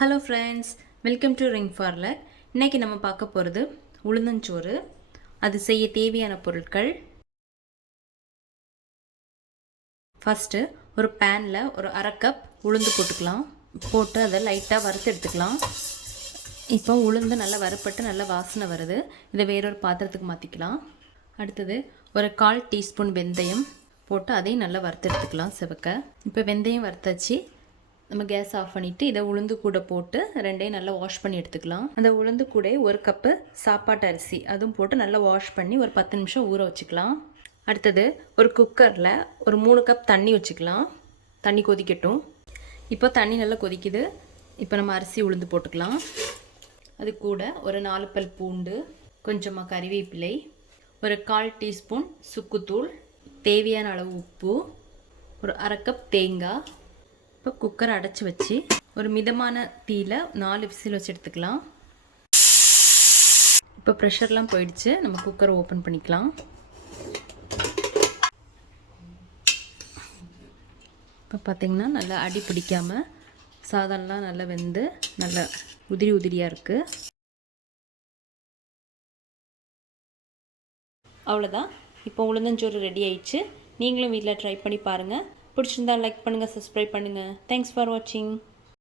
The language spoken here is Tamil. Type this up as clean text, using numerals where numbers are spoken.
Hello friends, welcome to ring for luck. இன்றைக்கி நம்ம பார்க்க போகிறது உளுந்தஞ்சோறு. அது செய்ய தேவையான பொருட்கள். ஃபஸ்ட்டு ஒரு பேனில் ஒரு அரை கப் உளுந்து போட்டுக்கலாம். போட்டு அதை லைட்டாக வறுத்து எடுத்துக்கலாம். இப்போ உளுந்து நல்லா வறுப்பட்டு நல்லா வாசனை வருது. இதை வேறொரு பாத்திரத்துக்கு மாற்றிக்கலாம். அடுத்தது ஒரு 1/4 டீஸ்பூன் வெந்தயம் போட்டு அதையும் நல்லா வறுத்து எடுத்துக்கலாம் செவக்க. இப்போ வெந்தயம் வறுத்தாச்சு. நம்ம கேஸ் ஆஃப் பண்ணிவிட்டு இதை உளுந்து கூட போட்டு ரெண்டையும் நல்லா வாஷ் பண்ணி எடுத்துக்கலாம். அந்த உளுந்து கூட ஒரு கப்பு சாப்பாட்டு அரிசி அதுவும் போட்டு நல்லா வாஷ் பண்ணி ஒரு 10 நிமிஷம் ஊற வச்சுக்கலாம். அடுத்தது ஒரு குக்கரில் ஒரு 3 கப் தண்ணி வச்சுக்கலாம். தண்ணி கொதிக்கட்டும். இப்போ தண்ணி நல்லா கொதிக்குது. இப்போ நம்ம அரிசி உளுந்து போட்டுக்கலாம். அது கூட ஒரு 4 பல் பூண்டு, கொஞ்சமாக கறிவேப்பிலை, ஒரு 1/4 டீஸ்பூன் சுக்குத்தூள், தேவையான அளவு உப்பு, ஒரு அரை கப் தேங்காய். இப்போ குக்கரை அடைச்சி வச்சு ஒரு மிதமான தீயில் 4 விசில் வச்சு எடுத்துக்கலாம். இப்போ ப்ரெஷர்லாம் போயிடுச்சு. நம்ம குக்கரை ஓப்பன் பண்ணிக்கலாம். இப்போ பார்த்திங்கன்னா நல்லா அடி பிடிக்காமல் சாதம்லாம் நல்லா வெந்து நல்லா உதிரி உதிரியாக இருக்குது. அவ்வளோதான். இப்போ உளுந்தஞ்சோறு ரெடி ஆயிடுச்சு. நீங்களும் வீட்டில் ட்ரை பண்ணி பாருங்கள். பிடிச்சிருந்தா லைக் பண்ணுங்கள், சப்ஸ்கிரைப் பண்ணுங்கள். தேங்க்ஸ் ஃபார் வாட்சிங்.